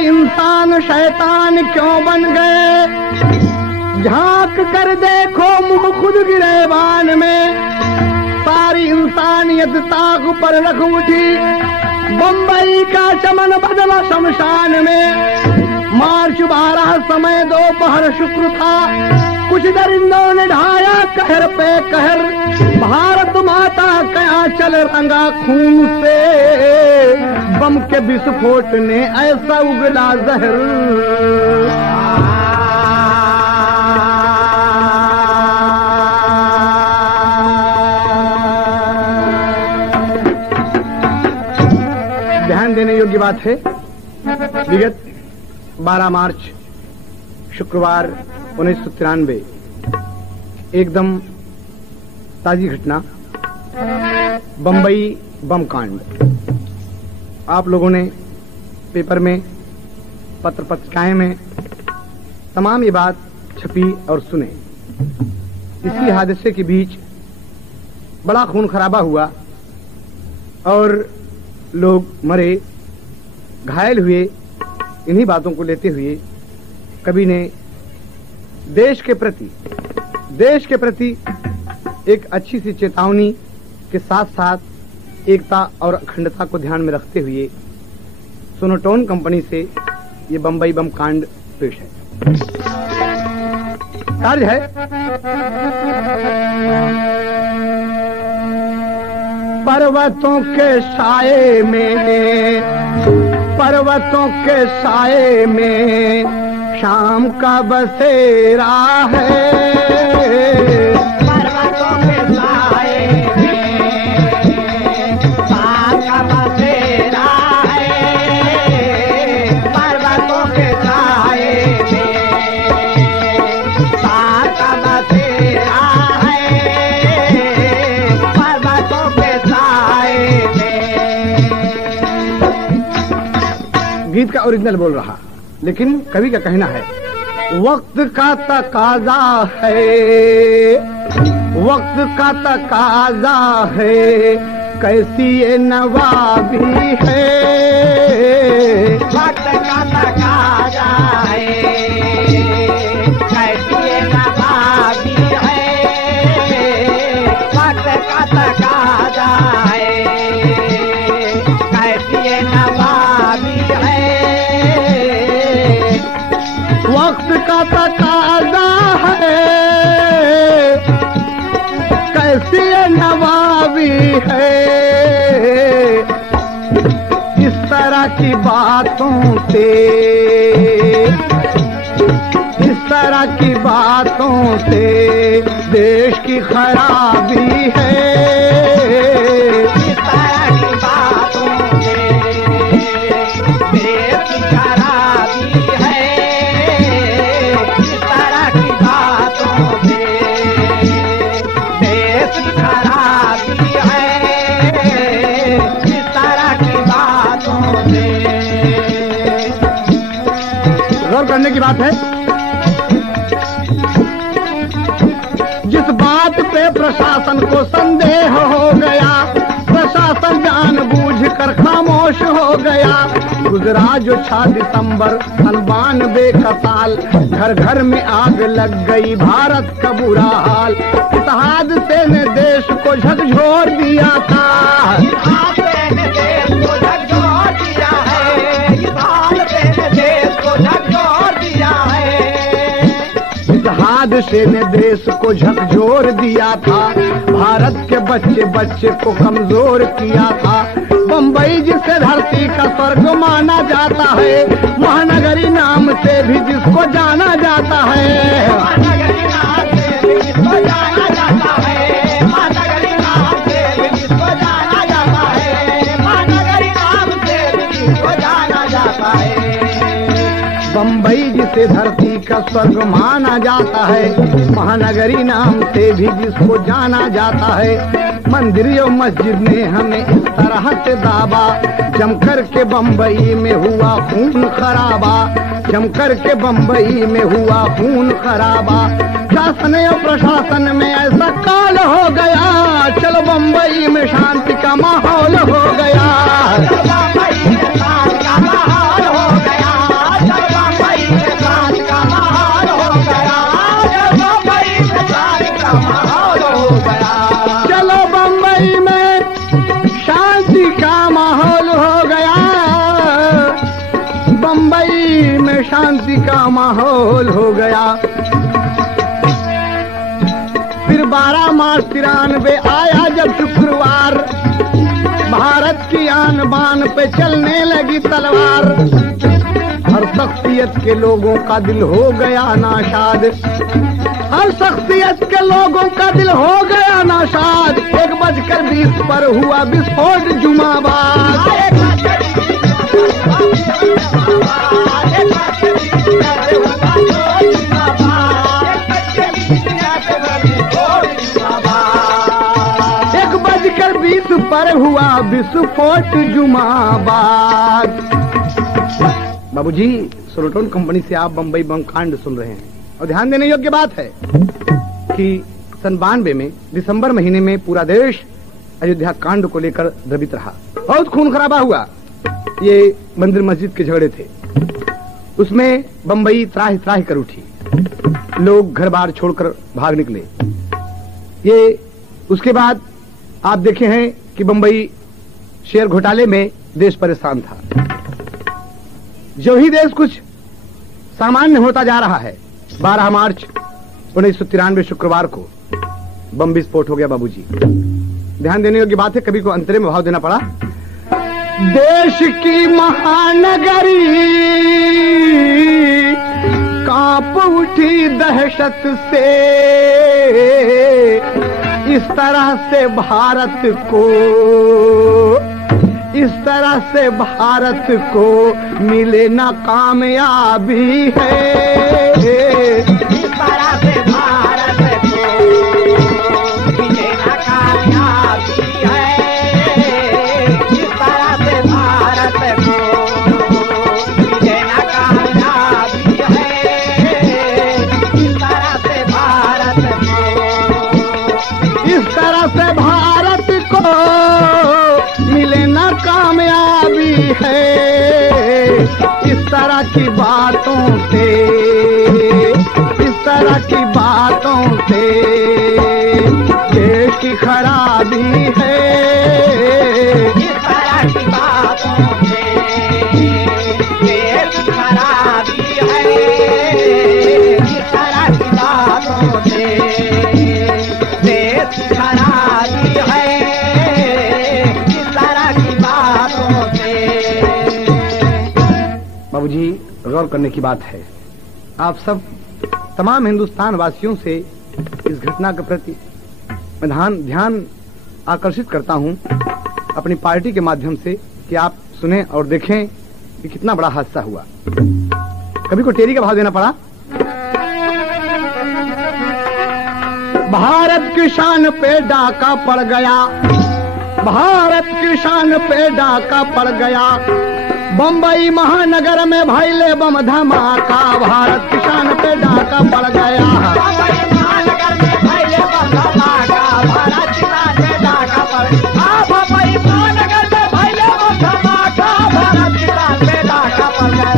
इंसान शैतान क्यों बन गए? झांक कर देखो मुंह खुद गिरेबान में। सारी इंसानियत ताक पर रख उठी, बम्बई का चमन बदला शमशान में। मार्च 12 समय दोपहर शुक्र था, कुछ दरिंदों ने ढाया कहर पे कहर। भारत माता कया चल रंगा खून से, बम के विस्फोट ने ऐसा उगला जहर। ध्यान देने योग्य बात है, विगत 12 मार्च शुक्रवार 1993 एकदम ताजी घटना, बम्बई बम कांड। आप लोगों ने पेपर में, पत्र पत्रिकाएं में तमाम ये बात छपी और सुने। इसी हादसे के बीच बड़ा खून खराबा हुआ और लोग मरे, घायल हुए। इन्हीं बातों को लेते हुए कवि ने देश के प्रति एक अच्छी सी चेतावनी के साथ साथ एकता और अखंडता को ध्यान में रखते हुए सोनोटोन कंपनी से ये बम्बई बम कांड पेश है। कार्य है, पर्वतों के साए में शाम का बसेरा है। पर्वतों के साए में शाम का बसेरा है। पर्वतों के साए में शाम का बसेरा है। पर्वतों के साए में। गीत का ओरिजिनल बोल रहा, लेकिन कवि का कहना है, वक्त का तकाजा है, वक्त का तकाजा है, कैसी ये नवाबी है। वक्त का तकाजा है, कैसी ये नवाबी है। वक्त का तकाजा है, कैसी ये नवाबी है। वक्त का तकाजा है, कैसी नवाबी है। इस तरह की बातों से देश की खराबी है। इस तरह की बातों से देश की खराबी है। इस तरह की बातों से देश की खराबी है। इस तरह की बातों से। गौर करने की बात है, जिस बात पे प्रशासन को संदेह हो गया, प्रशासन जानबूझकर खामोश हो गया। गुजरा जो 6 दिसंबर 92 का साल, घर घर में आग लग गई, भारत का बुरा हाल। इस हादसे ने देश को झकझोर दिया था। हादसे ने देश को झकझोर दिया था, भारत के बच्चे बच्चे को कमजोर किया था। बम्बई जिसे धरती का स्वर्ग माना जाता है, महानगरी नाम से भी जिसको जाना जाता है। महानगरी नाम से भी जिसको जाना जाता है। महानगरी नाम से भी जिसको जाना जाता है। महानगरी नाम से भी जिसको जाना जाता है। बम्बई जिसे धरती का स्वर्ग माना जाता है, महानगरी नाम से भी जिसको जाना जाता है। मंदिर और मस्जिद ने हमें इस तरह से दावा, जमकर के बम्बई में हुआ खून खराबा, जमकर के बम्बई में हुआ खून खराबा। शासन और प्रशासन में ऐसा काल हो गया, चलो बम्बई में शांति का माहौल हो गया। चलो बम्बई में शांति का माहौल हो गया, बम्बई में शांति का माहौल हो गया। फिर 12 मार्च 93 आया जब शुक्रवार, भारत की आन बान पे चलने लगी तलवार। हर शख्सियत के लोगों का दिल हो गया नाशाद, हर शख्सियत के लोगों का दिल हो गया नाशाद। 1:20 पर हुआ विस्फोट जुमाबाद। पर हुआ विस्फोट जुमाबाद। बाबूजी, सोलोटोन कंपनी से आप बम्बई बम कांड सुन रहे हैं, और ध्यान देने योग्य बात है कि सन 92 में दिसंबर महीने में पूरा देश अयोध्या कांड को लेकर द्रवित रहा। बहुत खून खराबा हुआ। ये मंदिर मस्जिद के झगड़े थे, उसमें बम्बई त्राहि त्राहि कर उठी, लोग घर बार छोड़कर भाग निकले। ये उसके बाद आप देखे हैं कि बम्बई शेयर घोटाले में देश परेशान था। जो ही देश कुछ सामान्य होता जा रहा है, 12 मार्च 1993 शुक्रवार को बम विस्फोट हो गया। बाबूजी, ध्यान देने योग्य बात है, कभी को अंतरे में भाव देना पड़ा। देश की महानगरी कांप उठी दहशत से, इस तरह से भारत को, इस तरह से भारत को मिले ना कामयाबी है। इस तरह से भारत को मिले ना कामयाबी है। इस तरह से भारत को मिले ना कामयाबी है। इस तरह से भारत को, इस तरह से भारत को मिले ना कामयाबी है। इस तरह की बातों से, इस तरह की बातों से देश की खराबी है। इस तरह की बातों से देश की खराबी है। इस तरह की बातों से देश की खराबी है। इस तरह की बातों से। बाबूजी, गौर करने की बात है, आप सब तमाम हिंदुस्तान वासियों से इस घटना के प्रति मैं ध्यान आकर्षित करता हूं अपनी पार्टी के माध्यम से, कि आप सुने और देखें कि कितना बड़ा हादसा हुआ। कभी को टेरी का भाव देना पड़ा। भारत की शान पे डाका पड़ गया, भारत की शान पे डाका पड़ गया। बम्बई महानगर में भैले बम धमाका, भारत की शान पे डाका पड़ गया। बम्बई महानगर में भैले बम धमाका, भारत की शान पे डाका पड़ गया। बम्बई महानगर में भैले बम धमाका, भारत की शान पे डाका पड़ गया।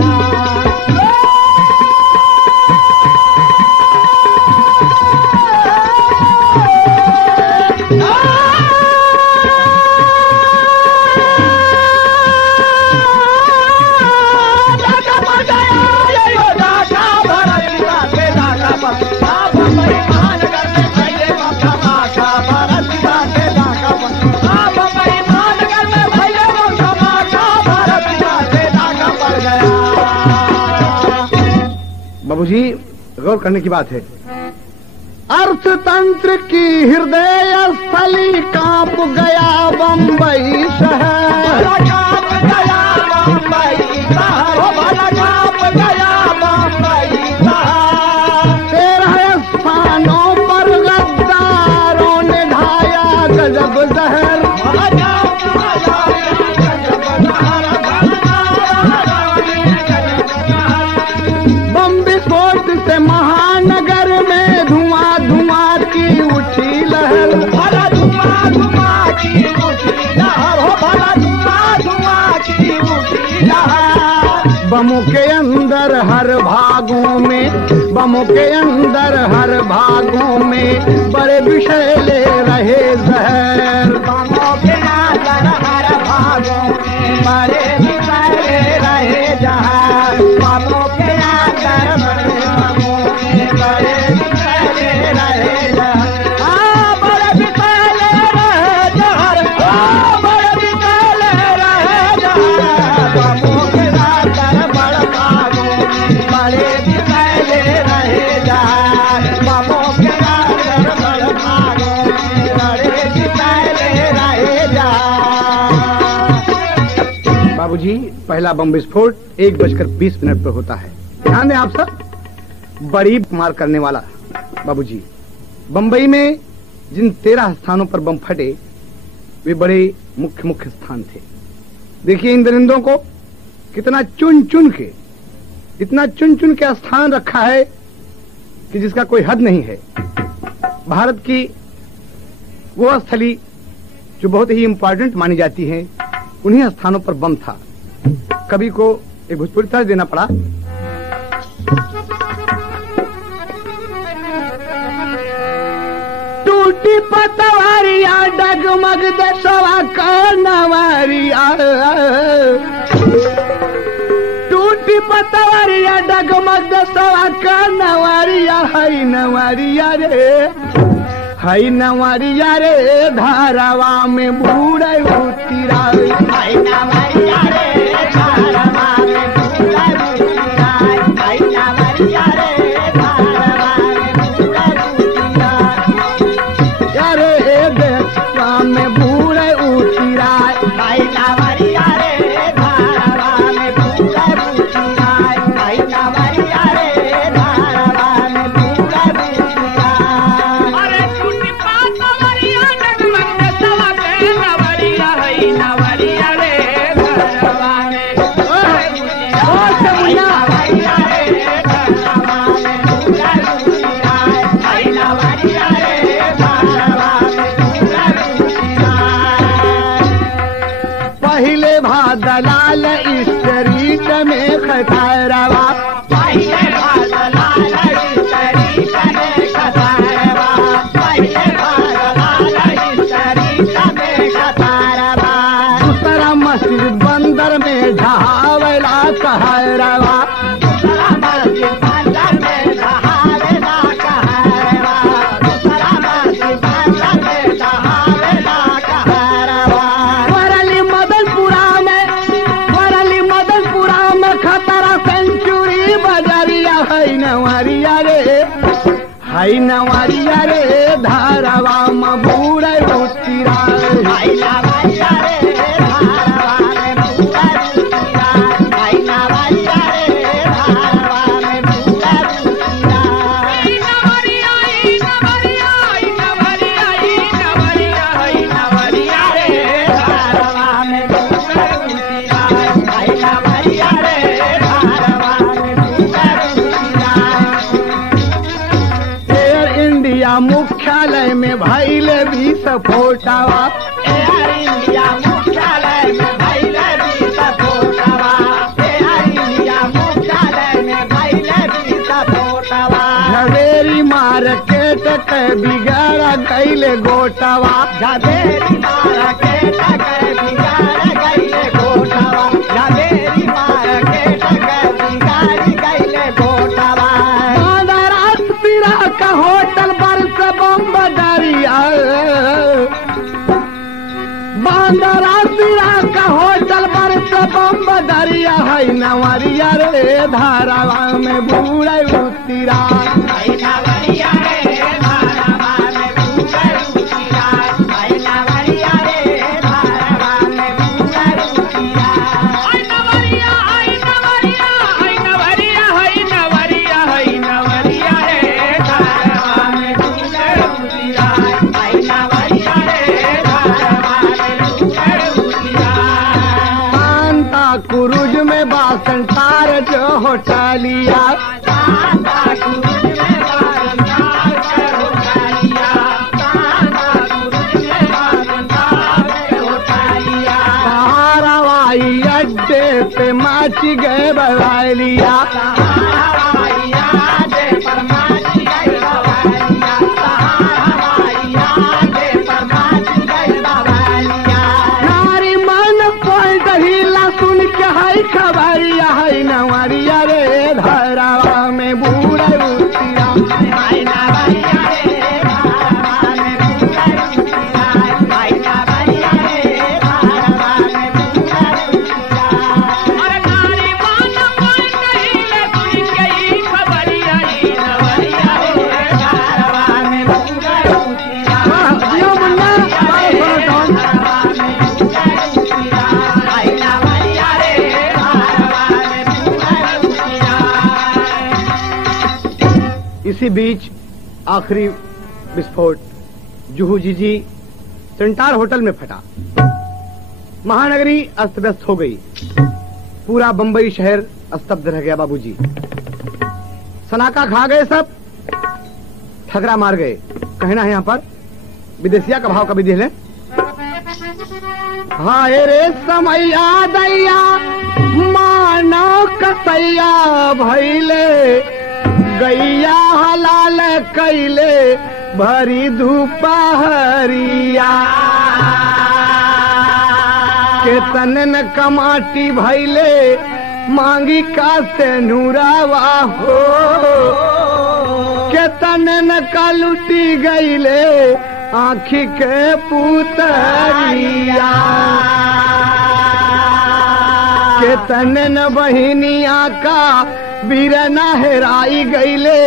बाबूजी, गौर करने की बात है, अर्थतंत्र की हृदय स्थली कांप गया बम्बई शहर। कांप गया बम्बई शहर, कांप गया बमों के अंदर हर भागों में, बमों के अंदर हर भागों में बड़े विषैले रहे जहर। बमों के अंदर हर भागों में बड़े विषैले रहे जहर। बमों के अंदर बड़े भागों में बड़े विषैले रहे जहर। बड़े विषैले रहे जहर, बड़े विषैले रहे जहर। बमों के अंदर बड़े भागों में बड़े विषैले रहे जहर। बमों के अंदर बड़े भागों में बड़े विषैले रहे जहर। बाबूजी, पहला बम विस्फोट 1:20 पर होता है। ध्यान दें आप सब, बड़ी मार करने वाला बाबूजी। बंबई में जिन 13 स्थानों पर बम फटे वे बड़े मुख्य स्थान थे। देखिए इन दरिंदों को कितना चुन चुन के, इतना चुन चुन के स्थान रखा है कि जिसका कोई हद नहीं है। भारत की वो स्थली जो बहुत ही इंपॉर्टेंट मानी जाती है, उन्हीं स्थानों पर बम था। कवि को एक भोजपुरी तर्ज देना पड़ा। टूटी पतवारिया डगमग दसवा का नवारिया, टूटी पतवारिया डगमग दसवा का नवारिया, है नवारिया रे, है नवारिया रे, धारावा में बूढ़े उतिरा, है नवारिया रे, धारावा में बूढ़े उतिरा, है नवारिया रे, धारावा में बूढ़े उतिरा, अरे देशवा में बूढ़े उतिरा, है नवारिया रे, धारावा में बूढ़े उतिरा, है नवारिया रे, धारावा में बूढ़े उतिरा। अरे टूटी पतवारिया डगमग दसवा के नवारिया, है नवारिया रे, धारावा में बूढ़े उतिरा, है नवारिया रे, धारावा में बूढ़े उतिरा, है नवारिया रे, धारावा में बूढ़े उतिरा। पहले भादलाल स्ट्रीट में खतरवा, पहिले भादलाल स्ट्रीट में खतरवा, पहिले भादलाल स्ट्रीट में खतरवा। दूसरा मस्जिद बंदर में ढहावला कहरवा, दूसरा मस्जिद बंदर में ढहावला कहरवा, दूसरा मस्जिद बंदर में ढहावला कहरवा। वरली मदनपुरा में खतरा सेंचुरी बजरिया, है नवरिया रे, है नवरिया रे, धारावा में बूढ़े उतिरा, है नवारिया रे, धारावा में बूढ़े उतिरा, है नवारिया रे, धारावा में बूढ़े उतिरा। ई नवारिया, ई नवारिया, ई नवारिया, ई नवारिया, है नवारिया रे, धारावा में बूढ़े उतिरा, है नवारिया रे, धारावा में बूढ़े उतिरा। एयर इंडिया मुख्यालय में भइले भी सफोटावा, एयर इंडिया मुख्यालय में भइले भी सफोटावा, एयर इंडिया मुख्यालय में भइले भी सफोटावा। झवेरी मार्केट के बिगाड़ा गईले गोटावा, झवेरी मार्केट के बिगाड़ गईले गोटावा, झवेरी मार्केट के बिगाड़ गईले गोटावा। बांदरात सिरा का होटल बरस बम बदरिया, बांदरात सिरा का होटल बरस बम बदरिया, है नवरिया रे, धारावा में बूढ़े उतिरा, है नवारिया रे, धारावा में बूढ़े उतिरा, है नवारिया रे, धारावा में बूढ़े उतिरा। है नवारिया, है नवारिया, है नवारिया, है नवारिया, है नवारिया रे, धारावा में बूढ़े उतिरा, है नवारिया रे, धारावा में बूढ़े उतिरा। सांता क्रूज में बासन तार जो होटलिया, सांता क्रूज में बारंदार पे होटलिया, सांता क्रूज में बारंदार पे होटलिया। बाहर हवाई अड्डे पे माची जी गए बवालिया नारी मन कोई दहीला सुन के है खबरिया है नवरिया रे धरावा में बूढ़ उतिया इसी बीच आखिरी विस्फोट जुहू जीजी सेंटार होटल में फटा। महानगरी अस्त व्यस्त हो गई। पूरा बंबई शहर स्तब्ध रह गया बाबूजी। सनाका खा गए सब, ठगरा मार गए। कहना है यहाँ पर विदेशिया का भाव कभी देख लें। हाय रे समैया दैया मानो कसैया भैले गैया हलाल कैले भरी धूपहरिया के तनन कमाटी भैले मांगी का से नूरावा हो के तनन का लुटी गईले आँखी के पुतरिया के तनन बहिनिया का बीरना हेराई गईले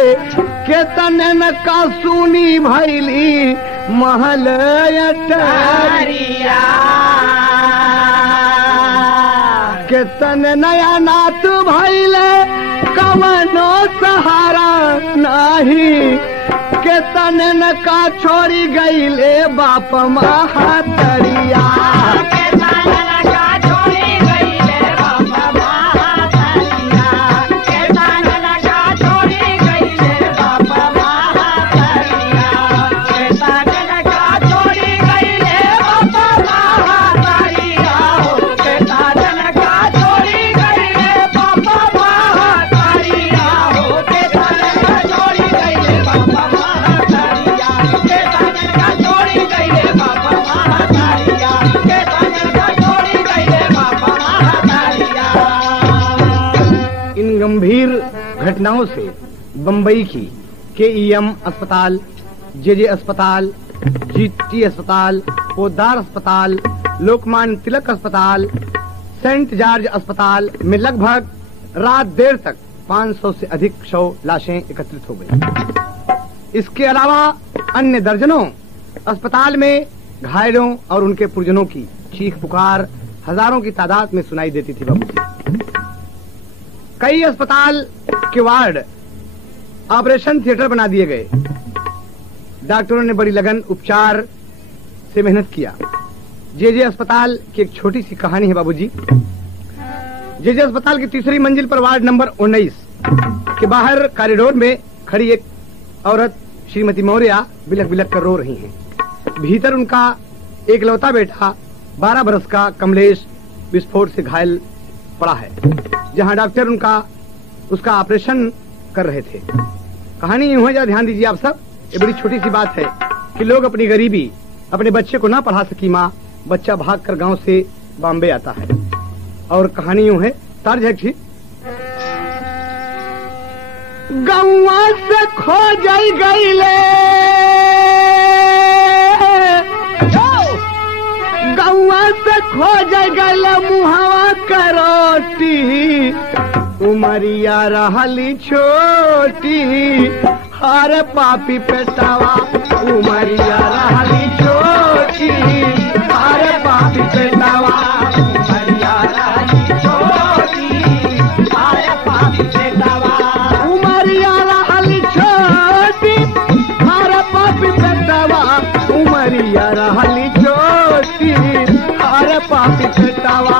के तनन का सुनी भैली महल अटरिया के तन नया नाथ भैले कवनो सहारा नाही के तनन का छोड़ी गईले बाप महातरिया गंभीर घटनाओं से बंबई की केईएम अस्पताल, जेजे अस्पताल, जीटी अस्पताल, पोद्दार अस्पताल, लोकमान्य तिलक अस्पताल, सेंट जॉर्ज अस्पताल में लगभग रात देर तक 500 से अधिक शव लाशें एकत्रित हो गई। इसके अलावा अन्य दर्जनों अस्पताल में घायलों और उनके परिजनों की चीख पुकार हजारों की तादाद में सुनाई देती थी बाबूजी। कई अस्पताल के वार्ड ऑपरेशन थिएटर बना दिए गए। डॉक्टरों ने बड़ी लगन उपचार से मेहनत किया। जेजे अस्पताल की एक छोटी सी कहानी है बाबूजी। जेजे अस्पताल की तीसरी मंजिल पर वार्ड नंबर 19 के बाहर कॉरिडोर में खड़ी एक औरत श्रीमती मौर्य बिलख बिलख कर रो रही हैं। भीतर उनका एक लौता बेटा 12 बरस का कमलेश विस्फोट से घायल पड़ा है, जहां डॉक्टर उसका ऑपरेशन कर रहे थे। कहानी यूं है, जरा ध्यान दीजिए आप सब। ये बड़ी छोटी सी बात है कि लोग अपनी गरीबी अपने बच्चे को ना पढ़ा सकी माँ, बच्चा भागकर गांव से बॉम्बे आता है। और कहानी यूं है, तर्ज है ठीक, गौवा से खो जाई गईले, गौवा से खो जाई गईले मुहावा करोटी, उमरिया रहली छोटी, हर पापी पेटावा उमरिया रहली छोटी, हर पापी पेटावा उमरिया रहली छोटी, हर पापी पेटावा उमरिया रहली छोटी, हर पापी पेटावा उमरिया रहली छोटी, हर पापी पेटावा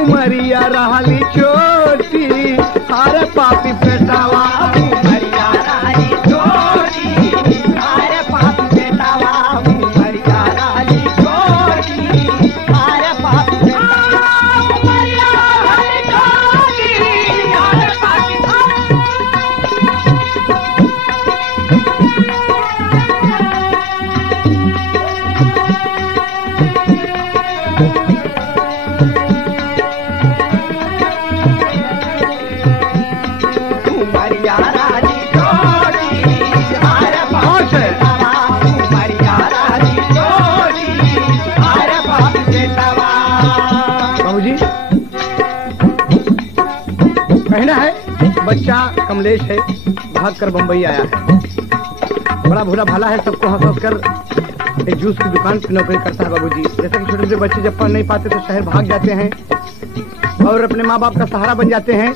उमरिया रहली छोटी अरे पापी पेटावा उमरिया रहली छोटी अरे पापी पेटावा उमरिया रहली छोटी अरे पापी पेटावा उमरिया रहली छोटी अरे पापी उमरिया रहली छोटी अरे पापी पेटावा उमरिया रहली छोटी अरे पापी पेटावा बाबूजी कहना है बच्चा कमलेश है भाग कर बम्बई आया है बड़ा भोला भाला है सबको हंस हंस कर एक जूस की दुकान की नौकरी करता है बाबूजी जैसे कि छोटे छोटे बच्चे जब पढ़ नहीं पाते तो शहर भाग जाते हैं और अपने माँ बाप का सहारा बन जाते हैं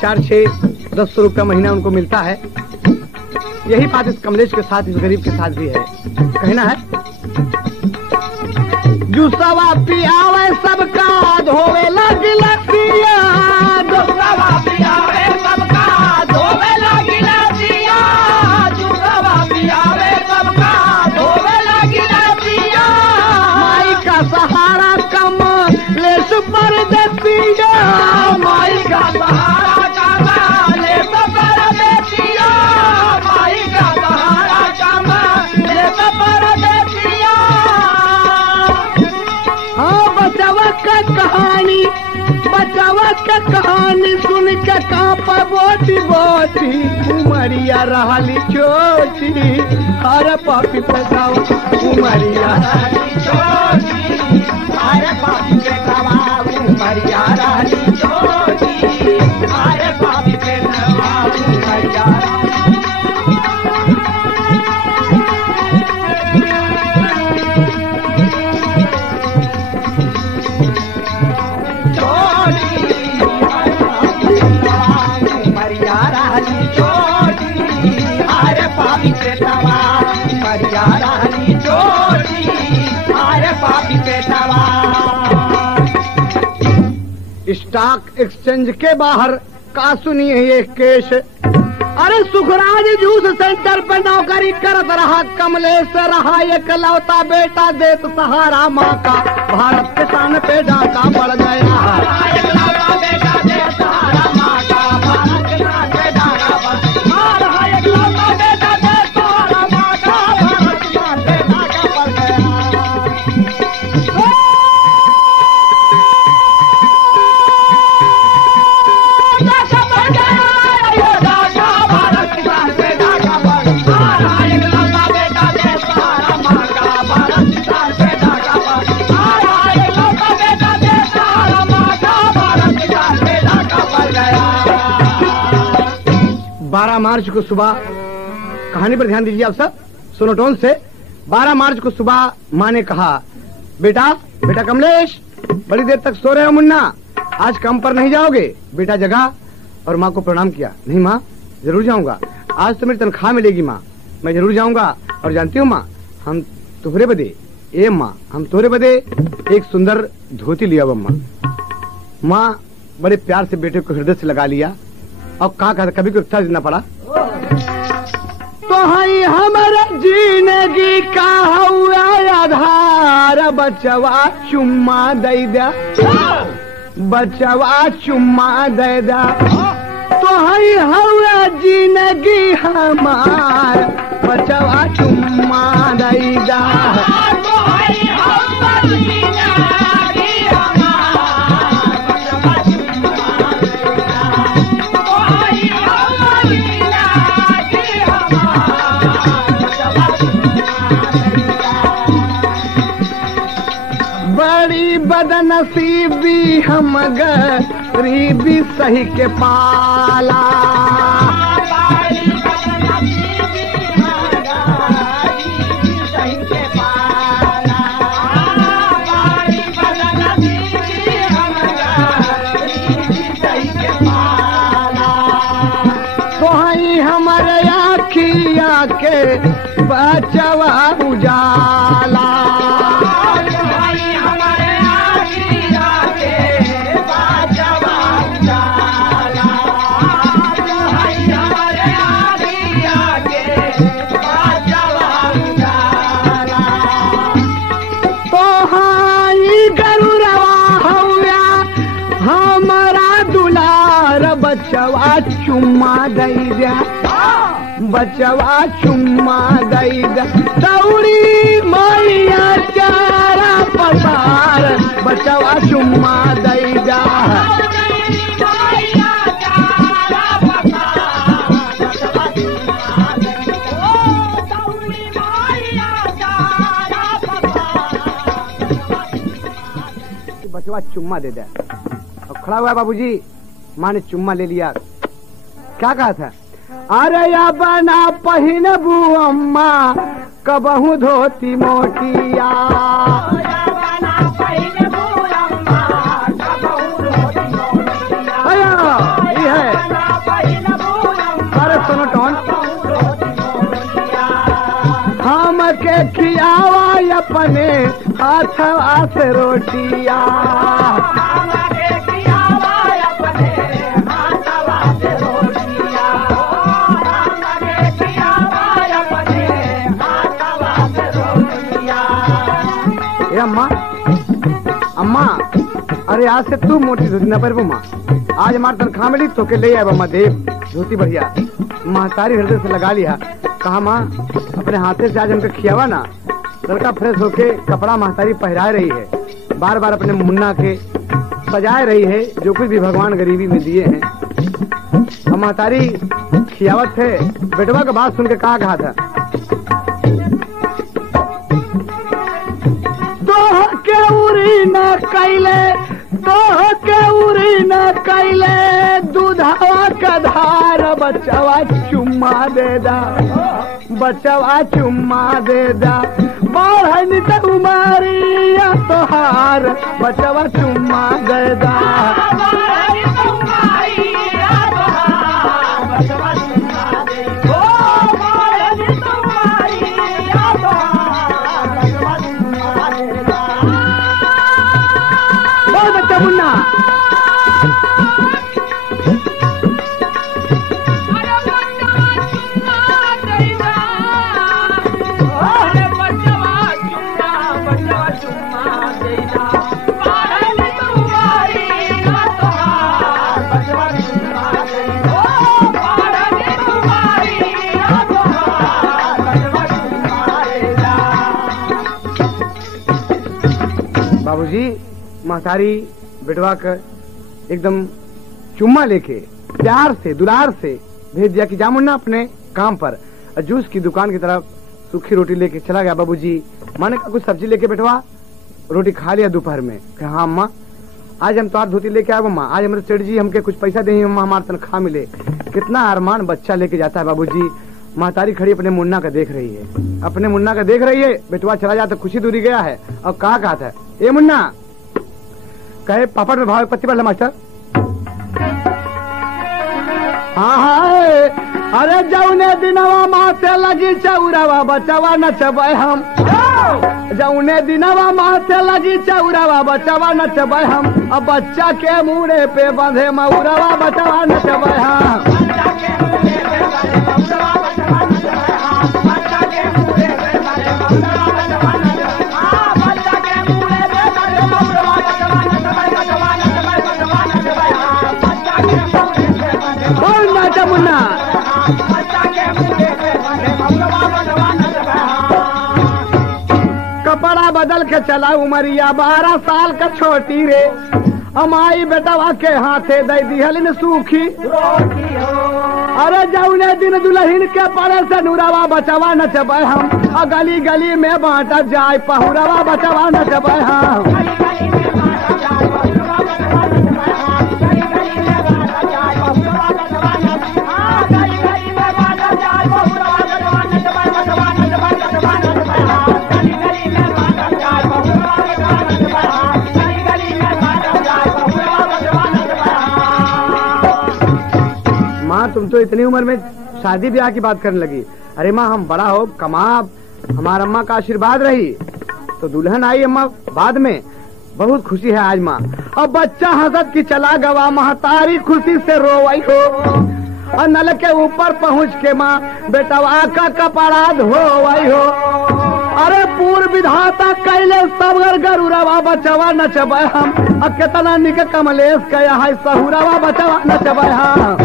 4-6-10 रुपया महीना उनको मिलता है यही बात इस कमलेश के साथ इस गरीब के साथ भी है कहना है जूसवा पियावे सबका धोवे लगी लसिया जुगवा पियावे सबका धोवे लगी लसिया जुगवा पियावे सबका धोवे लगी लसिया माई का सहारा कम लेस परदेसिया माई का सहारा कमा ले सफर देसिया माई का सहारा कमा ले सफर देसिया हाँ बचावा का कहानी सुन के कांप बोटी बोटी उमरिया रहली छोटी अरे पापी पेटावा उमरिया रहली छोटी अरे पापी पेटावा उमरिया रहली छोटी अरे पापी पेटावा उमरिया पापी पेटावा उमरिया रहली छोटी अरे पापी पेटावा स्टॉक एक्सचेंज के बाहर का सुनिए ये केस अरे सुखराज जूस सेंटर पे नौकरी करत रहा कमलेश रहा एक लौता बेटा देत सहारा माँ का भारत के शान पे डाका पड़ गया मार्च को सुबह कहानी पर ध्यान दीजिए आप सब सोनोटोन से 12 मार्च को सुबह माँ ने कहा बेटा बेटा कमलेश बड़ी देर तक सो रहे हो मुन्ना आज काम पर नहीं जाओगे बेटा जगा और माँ को प्रणाम किया नहीं माँ जरूर जाऊंगा आज तो मेरी तनख्वाह मिलेगी माँ मैं जरूर जाऊंगा और जानती हूँ माँ हम तुम्हारे बदे ए माँ हम तुम्हारे बदे एक सुंदर धोती लिया हुआ माँ बड़े प्यार से बेटे को हृदय से लगा लिया और कहा कभी को इतना देना पड़ा तो हई हमारा जिंदगी का हुआ आधार बचवा चुम्मा दे दा बचवा चुम्मा दे दा तो हई हुआ जिंदगी हमार बचवा चुम्मा दे दा बदनसीबी हम गरीबी सही के पाला तो ही हमारे आखिया के बचवा उजाला बचवा चुम्मा दई जा, बचवा चुम्मा दई जा, दौड़ी मैया चारा पसार, बचवा चुम्मा दई जा। बचवा चुम्मा दे दे। और खड़ा हुआ बाबूजी, माँ ने चुम्मा ले लिया। क्या कहा था? अरे या बना पहिनबू अम्मा कबहू धोती मोटिया, ये है। अरे सुनो टोन, हम के खियावा अपने हाथवा से रोटिया, अम्मा अम्मा अरे आज से तू मोटी धोती न पर माँ, आज हमारे तनख्वाह मिली तो के ले आए अम्मा देव धोती बढ़िया। महतारी हृदय से लगा लिया, कहा माँ अपने हाथे से आज हमको खियावा ना। लड़का फ्रेश होके कपड़ा महतारी पहरा रही है, बार बार अपने मुन्ना के सजाए रही है, जो कुछ भी भगवान गरीबी में दिए हैं। और महतारी खियावत है। बेटवा का बात सुन के कहा था, के उरी न कैले, तो के उरी न कैले, दूधवा का धार, बचवा चुम्मा दे दा, बचवा चुम्मा दे दा, बढ़न तुम्हारिया तोहार, बचवा चुम्मा दे दा। मुन्ना बाबूजी महतारी बिटवा कर एकदम चुम्मा लेके प्यार से दुलार से भेज दिया कि जा मुन्ना अपने काम पर। जूस की दुकान की तरफ सूखी रोटी लेके चला गया। बाबूजी माने का कुछ सब्जी लेके बिटवा रोटी खा लिया दोपहर में। हाँ अम्मा आज हम तुम्हारी धोती लेके आए अम्मा, आज हमारे सेठ जी हमके कुछ पैसा देंगे अम्मा, हमारा तनख्वाह मिले। कितना अरमान बच्चा लेके जाता है बाबूजी। महतारी खड़ी अपने मुन्ना का देख रही है, अपने मुन्ना का देख रही है। बेटवा चला जाता खुशी दूरी गया है। और कहा था ए मुन्ना, कहे पापड़ में भाव पत्ती पड़ मास्टर। हाँ अरे जौने दिनवा माथे लगी चौरावा, बचवा नचबे हम। जौने दिनवा माथे लगी चौरावा, बचवा नचबे हम। अब बच्चा के मुड़े पे बंधे मऊरावा, बचवा नचबे हम। मुन्ना कपड़ा बदल के चला उमरिया, 12 साल का छोटी रे। हमारी बेटवा के हाथे दे दिहलिन सूखी रोटी। अरे जौने दिन दुल्हन के परे से नूरावा, बचवा नचबे हम। गली गली में बांटा जाए पहुरावा, बचवा नचबे हम। तुम तो इतनी उम्र में शादी ब्याह की बात करने लगी। अरे माँ हम बड़ा हो कमा, हमारा अम्मा का आशीर्वाद रही तो दुल्हन आई अम्मा बाद में। बहुत खुशी है आज माँ। अब बच्चा हंसत की चला गवा, महतारी खुशी से रोवई हो। और नल के ऊपर पहुँच के माँ बेटवा का कपड़ा धोवई हो। अरे पूर्व विधाता कैले सब गरुरवा बचवा नचबै हम, केतना निक कमलेश कया है सहुरवा बचवा नचबै हम।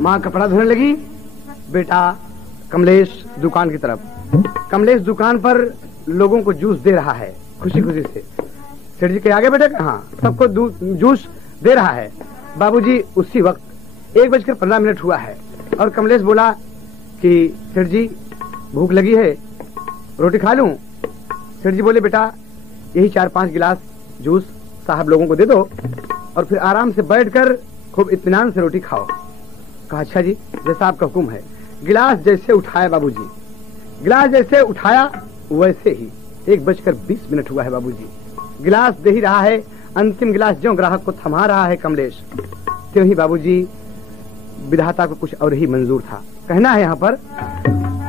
माँ कपड़ा धोने लगी, बेटा कमलेश दुकान की तरफ। कमलेश दुकान पर लोगों को जूस दे रहा है खुशी खुशी से। सेठ जी के आगे बेटे हाँ सबको जूस दे रहा है। बाबूजी उसी वक्त 1:15 हुआ है और कमलेश बोला कि सेठ जी भूख लगी है, रोटी खा लूं? सेठ जी बोले बेटा यही 4-5 गिलास जूस साहब लोगों को दे दो और फिर आराम से बैठकर खूब इत्मीनान से रोटी खाओ। कहा अच्छा जी जैसा आपका हुक्म है। गिलास जैसे उठाया बाबूजी, गिलास जैसे उठाया वैसे ही 1:20 हुआ है बाबूजी। गिलास दे ही रहा है, अंतिम गिलास जो ग्राहक को थमा रहा है कमलेश, त्यों ही बाबूजी विधाता को कुछ और ही मंजूर था। कहना है यहाँ पर,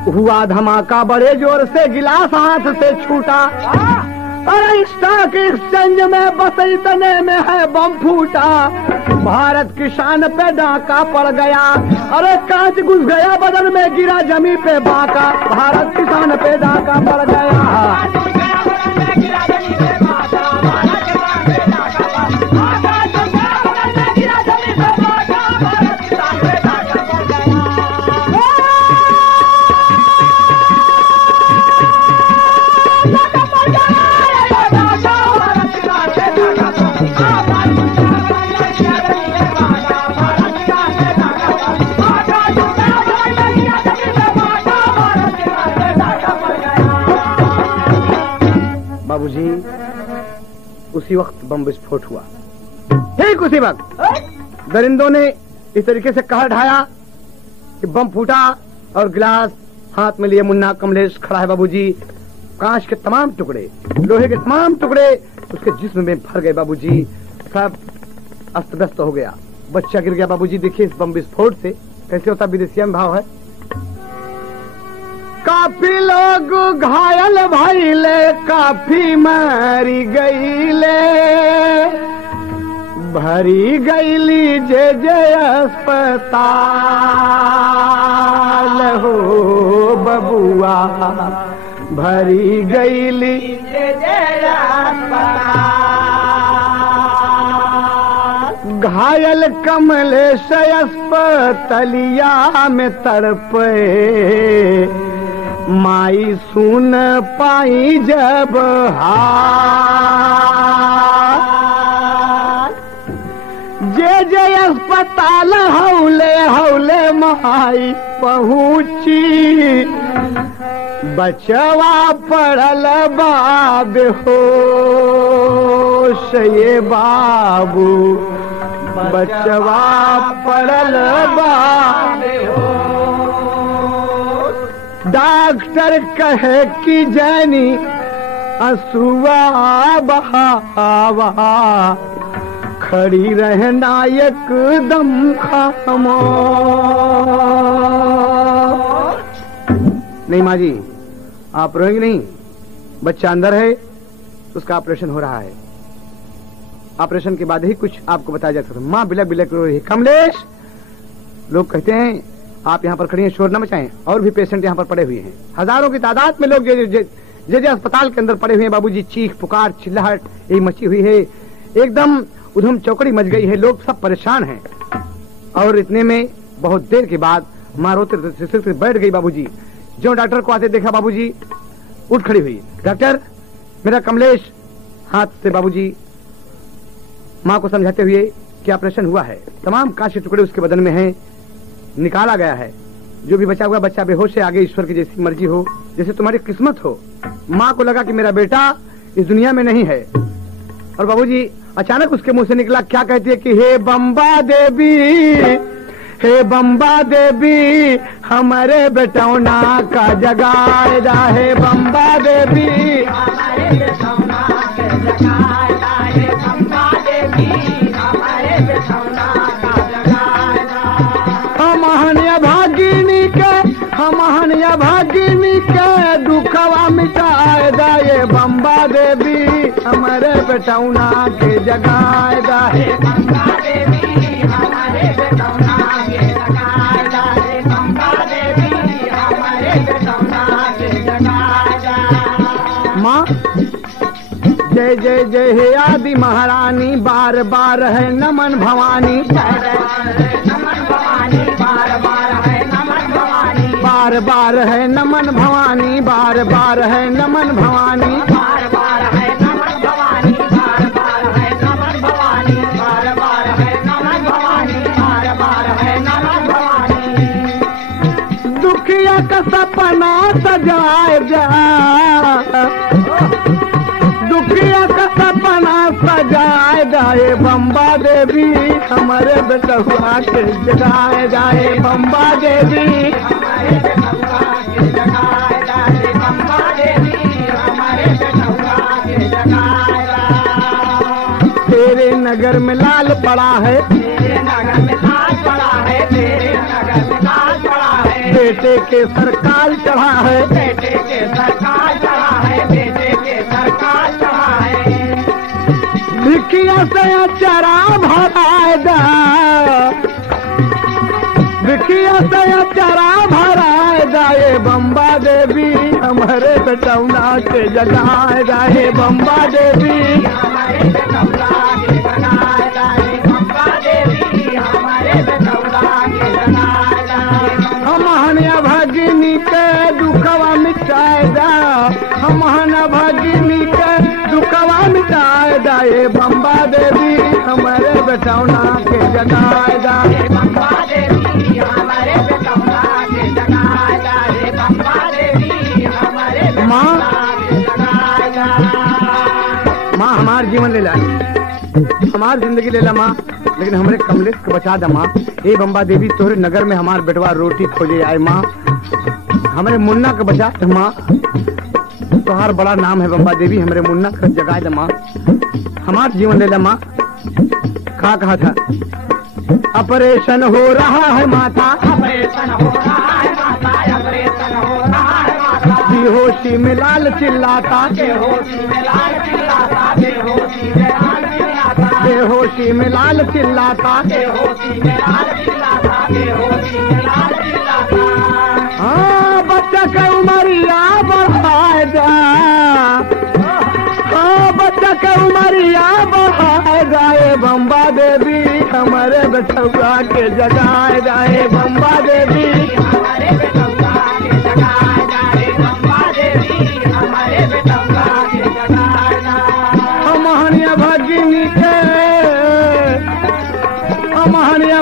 हुआ धमाका बड़े जोर से गिलास हाथ से छूटा, अरे स्टॉक एक्सचेंज में बस इतने में है बम फूटा। भारत की शान पे डाका पड़ गया, अरे कांच घुस गया बदन में गिरा जमी पे बाका। भारत की शान पे डाका पड़ गया। बाबूजी उसी वक्त बम विस्फोट हुआ। ठीक उसी वक्त दरिंदों ने इस तरीके से कहर ढाया कि बम फूटा और गिलास हाथ में लिए मुन्ना कमलेश खड़ा है बाबूजी। कांच के तमाम टुकड़े, लोहे के तमाम टुकड़े उसके जिस्म में भर गए बाबूजी। सब अस्त व्यस्त हो गया, बच्चा गिर गया बाबूजी। देखिए इस बम विस्फोट से कैसे होता विदेशिया में भाव है। काफी लोग घायल भइले, काफी मरी गईले, भरी गईली जे अस्पताल हो बबुआ, भरी गईली जे अस्पताल। घायल कमलेश अस्पतलिया में तड़पे, माई सुन पाई जब हाल, जे अस्पताल हौले हौले माई पहुंची, बचवा पड़ल बाब होश ये बाबू, बचवा पड़ल बाब होश। डॉक्टर कहे कि जैनी असुआ बहावा, खड़ी रहना एकदम खामोश। नहीं माँ जी आप रोएंगे नहीं, बच्चा अंदर है उसका ऑपरेशन हो रहा है, ऑपरेशन के बाद ही कुछ आपको बताया जा सकता है। माँ बिलक बिलक रो रही है। कमलेश, लोग कहते हैं आप यहाँ पर खड़ी हैं, शोर न मचाएं, और भी पेशेंट यहाँ पर पड़े हुए हैं, हजारों की तादाद में लोग जे अस्पताल के अंदर पड़े हुए हैं बाबूजी। चीख पुकार चिल्लाहट यही मची हुई है, एकदम उधम चौकड़ी मच गई है, लोग सब परेशान हैं। और इतने में बहुत देर के बाद माँ रोते बैठ गई बाबूजी। जो डॉक्टर को आते देखा बाबूजी उठ खड़ी हुई। डॉक्टर मेरा कमलेश, हाथ से बाबूजी माँ को समझाते हुए कि ऑपरेशन हुआ है, तमाम कांच के टुकड़े उसके बदन में हैं, निकाला गया है, जो भी बचा हुआ बच्चा बेहोश है, आगे ईश्वर की जैसी मर्जी हो, जैसे तुम्हारी किस्मत हो। माँ को लगा कि मेरा बेटा इस दुनिया में नहीं है। और बाबूजी अचानक उसके मुंह से निकला, क्या कहती है कि हे बम्बा देवी, हे बम्बा देवी, हमारे बेटौना का जगाएगा, हे बम्बा देवी हमारे बेटौना का जगाएगा, हे बम्बा देवी हमारे बेटौना का जगाएगा। दुखवा मिटाए दा ये बम्बा देवी हमारे बेटौना के जगाए दा हे बम्बा देवी हमारे बेटौना के जगाए दा हे बम्बा देवी हमारे बेटौना के जगाए दा। माँ जय जय जय हे आदि महारानी बार बार है नमन भवानी नमन भवानी बार बार है नमन भवानी बार बार है नमन भवानी बार बार है नमन भवानी बार बार है नमन भवानी बार बार है नमन भवानी बार बार है नमन भवानी बार बार है नमन भवानी। दुखिया का सपना सजाए जा दुखिया का सपना सजाए जाए बम्बा देवी हमारे बेटुआ के जगाए जाए बम्बा देवी हमारे बेटौना के जगाए जाए बम्बा देवी हमारे बेटौना के जगाए जाए। तेरे नगर में लाल पड़ा है तेरे नगर में लाल पड़ा है तेरे नगर में लाल पड़ा है बेटे के सरकार चढ़ा है बेटे के सरकार चढ़ा है बेटे के सरकार चढ़ा है। भिखिया से चरा भराए दा भिखिया से चरा भराए जाए बम्बा देवी हमारे बेटौना के जगाए जाए बम्बा देवी हमारे बेटौना के जगाए जाए बम्बा देवी हमारे बेटौना के जगाए जाए। हम हनिया भगिनी के दुखवा मिटाए दा हम हना भगिनी के दुखवा मिटाए जाए बम्बा देवी हमारे बेटौना के जगाए जाए बम्बा देवी हमारे बेटौना के जगाए जाए बम्बा देवी हमारे बेटौना के जगाए जाए। माँ हमार जीवन ले ला हमार जिंदगी ले ला माँ लेकिन हमारे कमलेश को बचा दा माँ ए बम्बा देवी तोहरे नगर में हमार बेटवा रोटी खोजे आए माँ हमारे मुन्ना को बचा दे माँ तोहार बड़ा नाम है बम्बा देवी हमारे मुन्ना को जगाए दा माँ हमार जीवन ले ला माँ कहा था ऑपरेशन हो रहा है माता ऑपरेशन हो रहा है माता ऑपरेशन हो रहा है माता बेहोशी में लाल चिल्लाता बेहोशी में लाल चिल्लाता बेहोशी में लाल चिल्लाता बेहोशी में लाल चिल्लाता बेहोशी में लाल चिल्लाता बेहोशी में लाल चिल्लाता। हाँ बच्चा का उमरिया बढ़ाए जा हाँ बच्चा का उमरिया बढ़ाए जाए बम्बा देवी हमारे बेटौआ के जगाए जाए बम्बा देवी हमारे बेटौआ के जगाए जाए बम्बा देवी हमारे बेटौआ के जगाए जाए। हम हनिया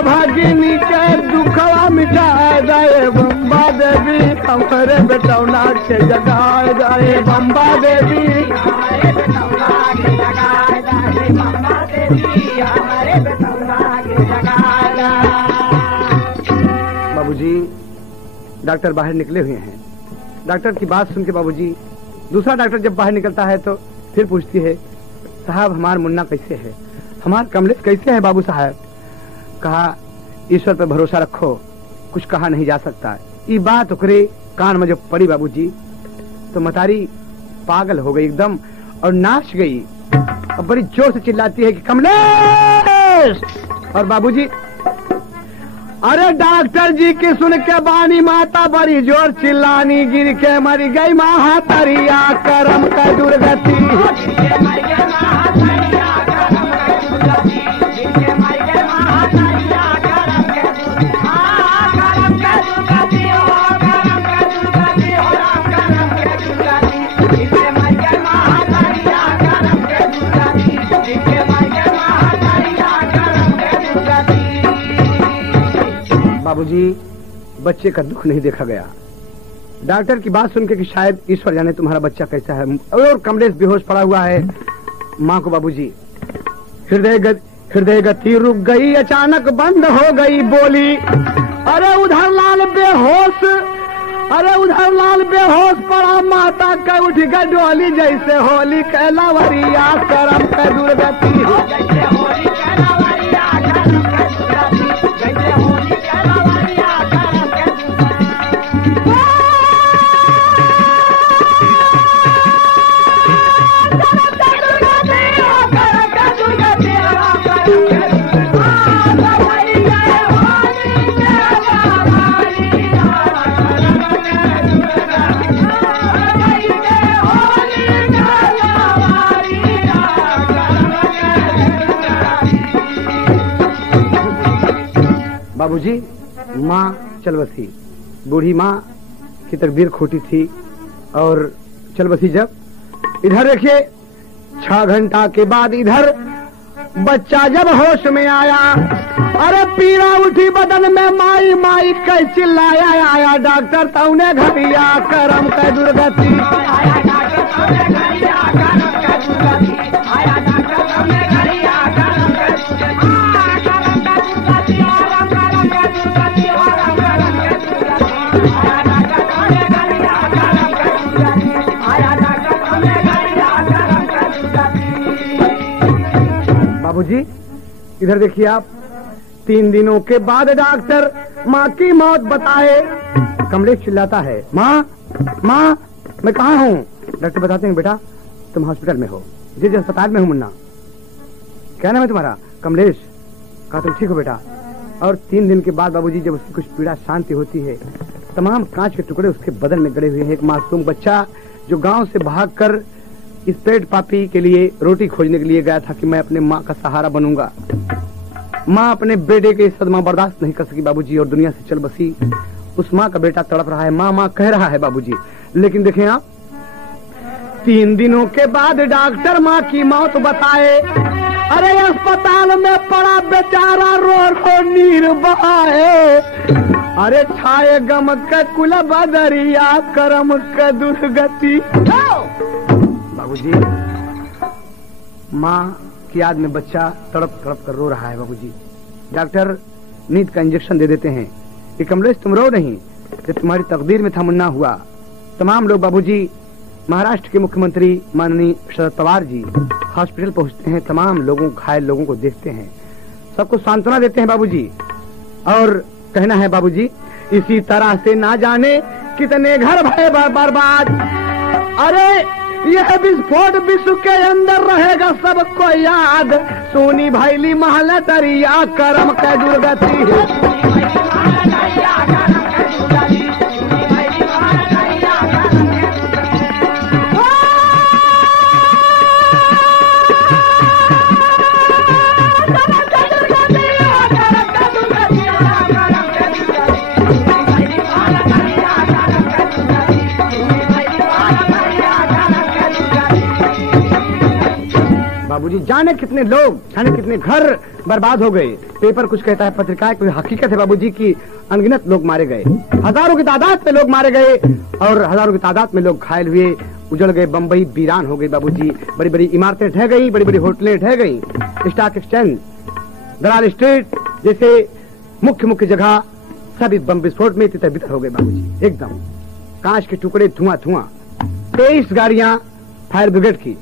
भगिनी के दुखवा मिटाए जाए बम्बा देवी हमारे बेटौना के जगाए जाए बम्बा देवी हमारे बेटौआ के जगाए जाए बम्बा देवी हमारे बेटौआ के जगाए जाए। बाबूजी डॉक्टर बाहर निकले हुए हैं डॉक्टर की बात सुन के बाबूजी दूसरा डॉक्टर जब बाहर निकलता है तो फिर पूछती है साहब हमार मुन्ना कैसे है हमार कमलेश कैसे है बाबू साहब कहा ईश्वर पर भरोसा रखो कुछ कहा नहीं जा सकता ये बात ओकरे कान में जो पड़ी बाबूजी तो मतारी पागल हो गई एकदम और नाच गई और बड़ी जोर से चिल्लाती है कि कमलेश और बाबूजी अरे डॉक्टर जी की सुन के बानी माता बड़ी जोर चिल्लानी गिर के मरी गई महातरिया करम का दुर्गति बाबूजी बच्चे का दुख नहीं देखा गया डॉक्टर की बात सुन के कि शायद ईश्वर जाने तुम्हारा बच्चा कैसा है और कमलेश बेहोश पड़ा हुआ है माँ को बाबूजी हृदय गति रुक गई अचानक बंद हो गई बोली अरे उधर लाल बेहोश पड़ा माता का उठ गई डोली जैसे होली कैलावरिया करम का दुर्गति बाबूजी, माँ चल बसी। बूढ़ी माँ की तकदीर खोटी थी और चल बसी। जब इधर देखिए 6 घंटा के बाद इधर बच्चा जब होश में आया, अरे पीड़ा उठी बदन में, माई माई कह चिल्लाया। आया डॉक्टर तौने घरिया करम के दुर्गति। आया डॉक्टर तौने घरिया करम के दुर्गति। आया डॉक्टर तौने घरिया करम के दुर्गति। करम के दुर्गति, करम के दुर्गति, करम के दुर्गति। आया डॉक्टर तौने घरिया करम के दुर्गति। आया डॉक्टर तौने घरिया करम के दुर्गति। बाबूजी इधर देखिए आप, 3 दिनों के बाद डॉक्टर माँ की मौत बताए। कमलेश चिल्लाता है, माँ माँ मैं कहाँ हूँ? डॉक्टर बताते हैं, बेटा तुम हॉस्पिटल में हो। जी जी अस्पताल में हूँ मुन्ना। क्या नाम है तुम्हारा? कमलेश। कहा तुम ठीक हो बेटा? और 3 दिन के बाद बाबूजी जब उसकी कुछ पीड़ा शांति होती है, तमाम कांच के टुकड़े उसके बदन में गड़े हुए हैं। एक मासूम बच्चा जो गाँव से भागकर इस पेट पापी के लिए रोटी खोजने के लिए गया था कि मैं अपने माँ का सहारा बनूंगा। माँ अपने बेटे के सदमा बर्दाश्त नहीं कर सकी बाबूजी और दुनिया से चल बसी। उस माँ का बेटा तड़प रहा है, माँ माँ कह रहा है बाबूजी। लेकिन देखें आप, 3 दिनों के बाद डॉक्टर माँ की मौत बताए। अरे अस्पताल में पड़ा बेचारा रो रो नीर बहाए। अरे छाए गम के कुल बदरिया करम के दुर्गति। बाबूजी माँ की याद में बच्चा तड़प तड़प कर रो रहा है बाबूजी। डॉक्टर नींद का इंजेक्शन दे देते हैं कि कमलेश तुम रो नहीं, कि तुम्हारी तकदीर में था मुन्ना हुआ। तमाम लोग बाबूजी, महाराष्ट्र के मुख्यमंत्री माननीय शरद पवार जी हॉस्पिटल पहुंचते हैं, तमाम लोगों घायल लोगों को देखते हैं, सबको सांत्वना देते हैं बाबूजी। और कहना है बाबूजी, इसी तरह से ना जाने कितने घर भय बर्बाद। अरे यह विस्फोट विश्व के अंदर रहेगा सबको याद। सोनी भैली महल दरिया करम के दुर्गति। बाबूजी जाने कितने लोग, जाने कितने घर बर्बाद हो गए। पेपर कुछ कहता है, पत्रिकाएं कोई हकीकत है बाबूजी की अनगिनत लोग मारे गए, हजारों की तादाद में लोग मारे गए और हजारों की तादाद में लोग घायल हुए, उजड़ गए। बम्बई वीरान हो गई बाबूजी, बड़ी बड़ी इमारतें ढह गई, बड़ी बड़ी होटलें ढह गई। स्टॉक एक्सचेंज, दलाल स्ट्रीट जैसे मुख्य मुख्य जगह सभी बम विस्फोट में तितर बितर हो गए बाबूजी। एकदम कांच के टुकड़े, धुआं धुआं। 23 गाड़ियां फायर ब्रिगेड की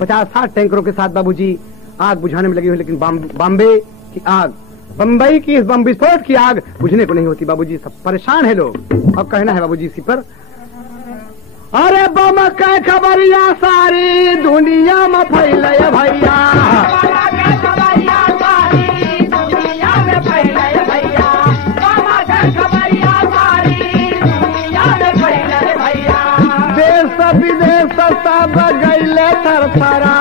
50-60 टैंकरों के साथ बाबूजी आग बुझाने में लगी हुई, लेकिन बॉम्बे की आग, बम्बई की इस बम विस्फोट की आग बुझने को नहीं होती बाबूजी। सब परेशान है लोग। अब कहना है बाबूजी इसी पर, अरे बम के खबरिया सारी दुनिया में फैले भैया। देश विदेश सब गैले थरथरा,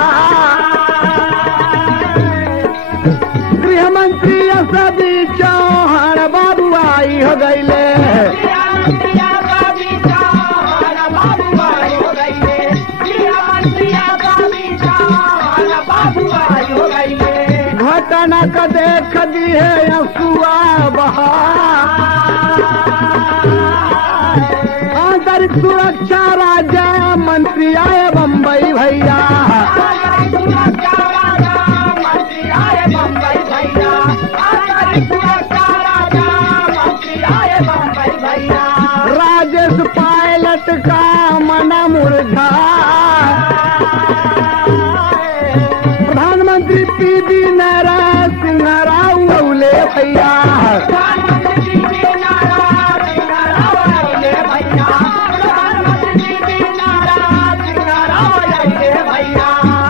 गृह मंत्री सभी चौहान बाबू आई हो गैले। घटना का देख दी है अफुआ बहा, आंतरिक सुरक्षा राज्य मंत्री आए बम्बई भैया। राजेश पायलट का मना मुरझा, प्रधानमंत्री पीवी नरसिंह राव औले भैया।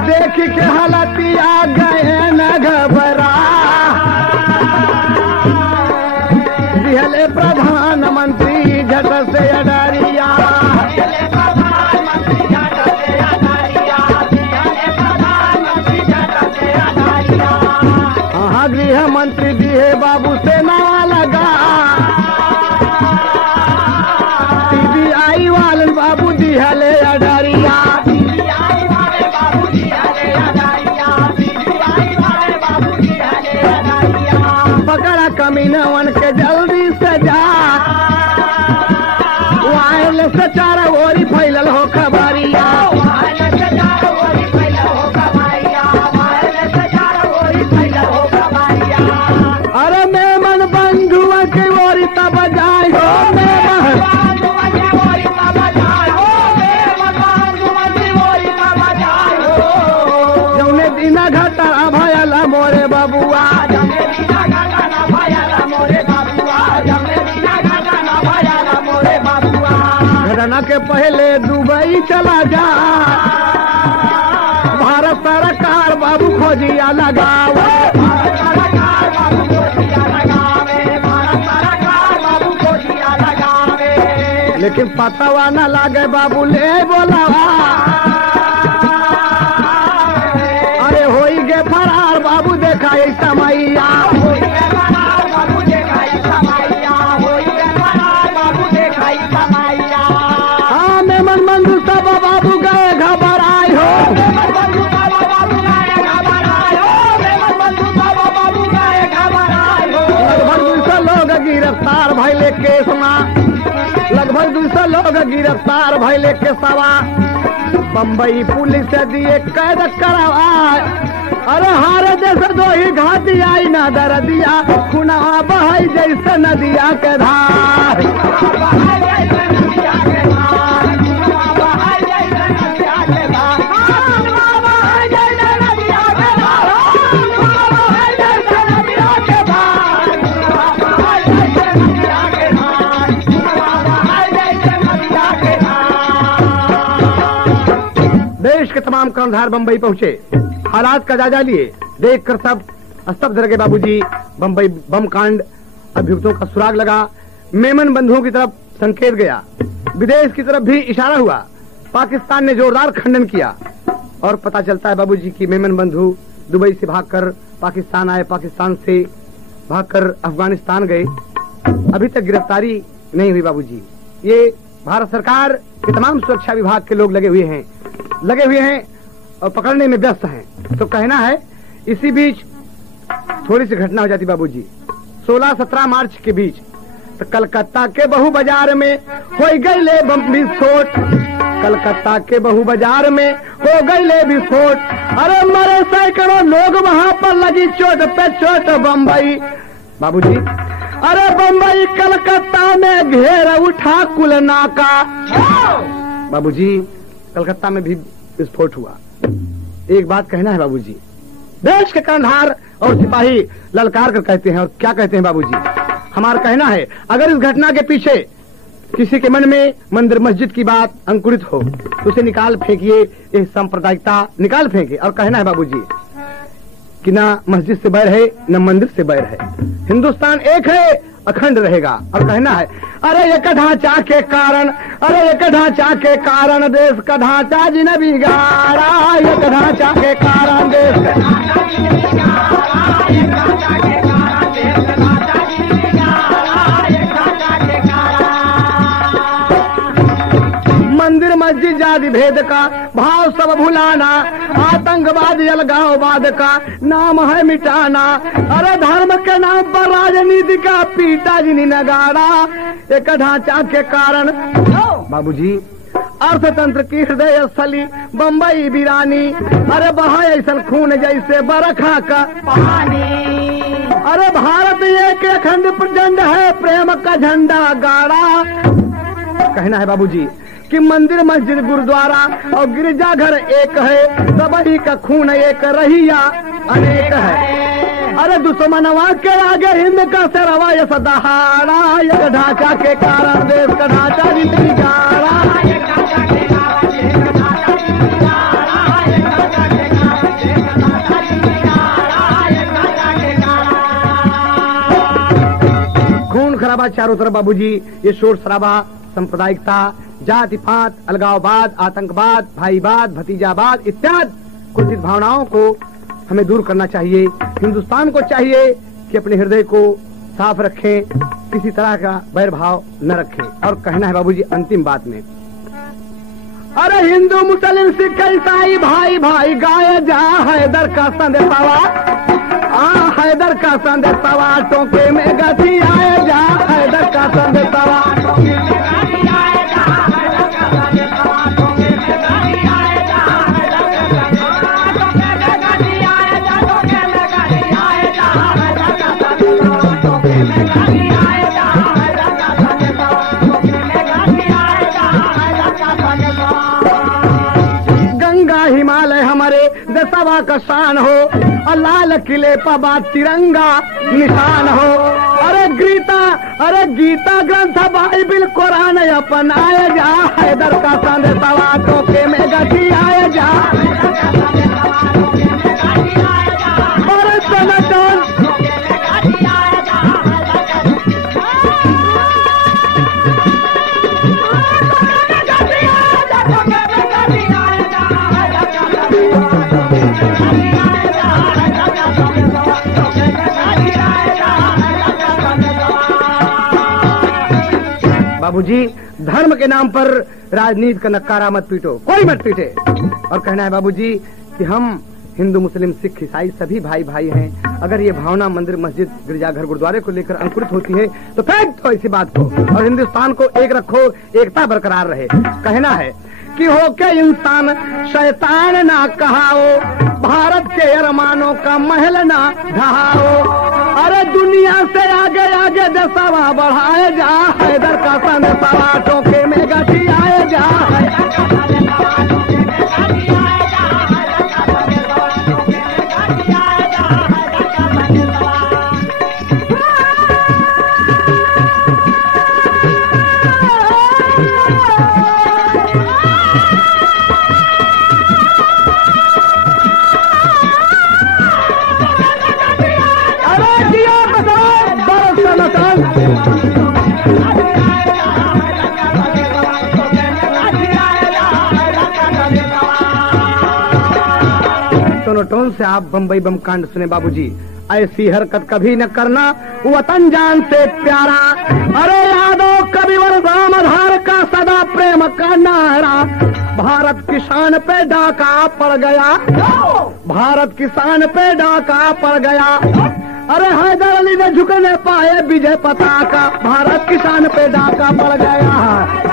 देख के हालतिया गए न घबरा, दिहले प्रधानमंत्री झट से अडरिया। हाँ गृह मंत्री दिए बाबू से नाला सैनवन के जल्दी से जा, वायरलेस से चारों ओरी फैलल हो खबरिया, अरे मेमन बंधुआ के ओरी तब जाए हो, जौने दीना घटा भयला मोरे बबुआ, घटना के पहले दुबई चला जा, भारत सरकार बाबू खोजिया लगावे, लेकिन पतावा न लागे बाबू ले बोलावा, अरे होई गे फरार बाबू देखा समैया, हाँ मेमन बंधु सब बाबू गए घबराए हो, लगभग 200 लोग गिरफ्तार भइले केस में, लगभग 200 लोग गिरफ्तार भइले के सवा, बम्बई पुलिस दिए कैद करवा, अरे हारे जैसे दो ही घाटी आई ना दर दिया, खुना बहाई जैसे नदिया के धार, देश के तमाम कर्णधार बंबई पहुंचे, हालात का जायजा लिए, देखकर सब स्तब्ध रह गए बाबूजी। बंबई बम कांड अभियुक्तों का सुराग लगा, मेमन बंधुओं की तरफ संकेत गया, विदेश की तरफ भी इशारा हुआ, पाकिस्तान ने जोरदार खंडन किया और पता चलता है बाबूजी कि मेमन बंधु दुबई से भागकर पाकिस्तान आए, पाकिस्तान से भागकर अफगानिस्तान गए, अभी तक गिरफ्तारी नहीं हुई बाबूजी। ये भारत सरकार के तमाम सुरक्षा विभाग के लोग लगे हुए हैं और पकड़ने में व्यस्त हैं। तो कहना है इसी बीच थोड़ी सी घटना हो जाती बाबूजी। 16-17 मार्च के बीच तो कलकत्ता के बहु बाजार में हो गई ले बम विस्फोट, कलकत्ता के बहु बाजार में हो गई ले विस्फोट, अरे मरे सैकड़ों लोग वहाँ पर लगी चोट पे चोट। बम्बई बाबूजी, अरे बम्बई कलकत्ता में घेर उठा कुल नाका। बाबूजी कलकत्ता में भी विस्फोट हुआ। एक बात कहना है बाबूजी, देश के कर्णधार और सिपाही ललकार कर कहते हैं, और क्या कहते हैं बाबूजी, हमारा कहना है अगर इस घटना के पीछे किसी के मन में मंदिर मस्जिद की बात अंकुरित हो तो उसे निकाल फेंकिए, ये सांप्रदायिकता निकाल फेंके। और कहना है बाबूजी कि ना मस्जिद से बैर है न मंदिर से बैर है, हिंदुस्तान एक है, अखंड रहेगा। और कहना है अरे एक ढांचा के कारण, अरे एक ढांचा के कारण देश का ढांचा जी ने बिगाड़ा, एक ढांचा के कारण देश का मंदिर मस्जिद जाति भेद का भाव सब भुलाना, आतंकवाद अलगाववाद का नाम है मिटाना, अरे धर्म के नाम पर राजनीति का पीटा जी नगाड़ा, एक ढांचा के कारण। बाबूजी अर्थतंत्र की हृदय स्थली बम्बई वीरानी, अरे बहा ऐसा खून जैसे बरखा का पानी, अरे भारत एक अखंड प्रचंड है, प्रेम का झंडा गाड़ा। कहना है बाबूजी कि मंदिर मस्जिद गुरुद्वारा और गिरजाघर एक है, सबही का खून एक रहिया अनेक है, अरे दुश्मनवा के आगे हिंद का सरवा यस दहाड़ा, एक ढांचा के कारण देश का ढांचा जी बिगाड़ा। खून खराबा चारों तरफ बाबूजी, ये शोर शराबा, सांप्रदायिकता, जाति पात, अलगाववाद, आतंकवाद, भाईवाद, भतीजावाद इत्यादि कुछ भावनाओं को हमें दूर करना चाहिए। हिंदुस्तान को चाहिए कि अपने हृदय को साफ रखें, किसी तरह का बैर भाव न रखें। और कहना है बाबूजी अंतिम बात में, अरे हिंदू मुस्लिम सिख ईसाई भाई भाई गाए जा हैदर का संदेशावा, हैदर का संदेशवा टोके में गति आए जा, हैदर का संदेशवा गंगा हिमालय हमारे दसवा का शान हो, और लाल किले पर बात तिरंगा निशान हो। अरे गीता ग्रंथ बाइबिल कुरान अपनाए जा, हैदर का संदेशवा टोके में गति आए जा। और सनातन बाबूजी, धर्म के नाम पर राजनीति का नक्कारा मत पीटो, कोई मत पीटे। और कहना है बाबूजी कि हम हिंदू मुस्लिम सिख ईसाई सभी भाई भाई हैं। अगर ये भावना मंदिर मस्जिद गिरजाघर गुरुद्वारे को लेकर अंकुरित होती है तो फेंक दो इसी बात को और हिंदुस्तान को एक रखो, एकता बरकरार रहे। कहना है कि हो के इंसान शैतान ना कहाओ, भारत के अरमानों का महल ना ढहाओ। अरे दुनिया से आगे आगे दसवा बढ़ाए जा, हैदर का संदेशवा टोके में गति आए जा। टोन से आप बम्बई बम कांड सुने बाबूजी। ऐसी हरकत कभी न करना, वतन जान से प्यारा। अरे यादव कविवर राम आधार का सदा प्रेम का नारा। भारत किसान पे डाका पड़ गया, भारत किसान पे डाका पड़ गया। अरे हैदर अली ने झुकने पाए विजय पताका, भारत किसान पे डाका पड़ गया।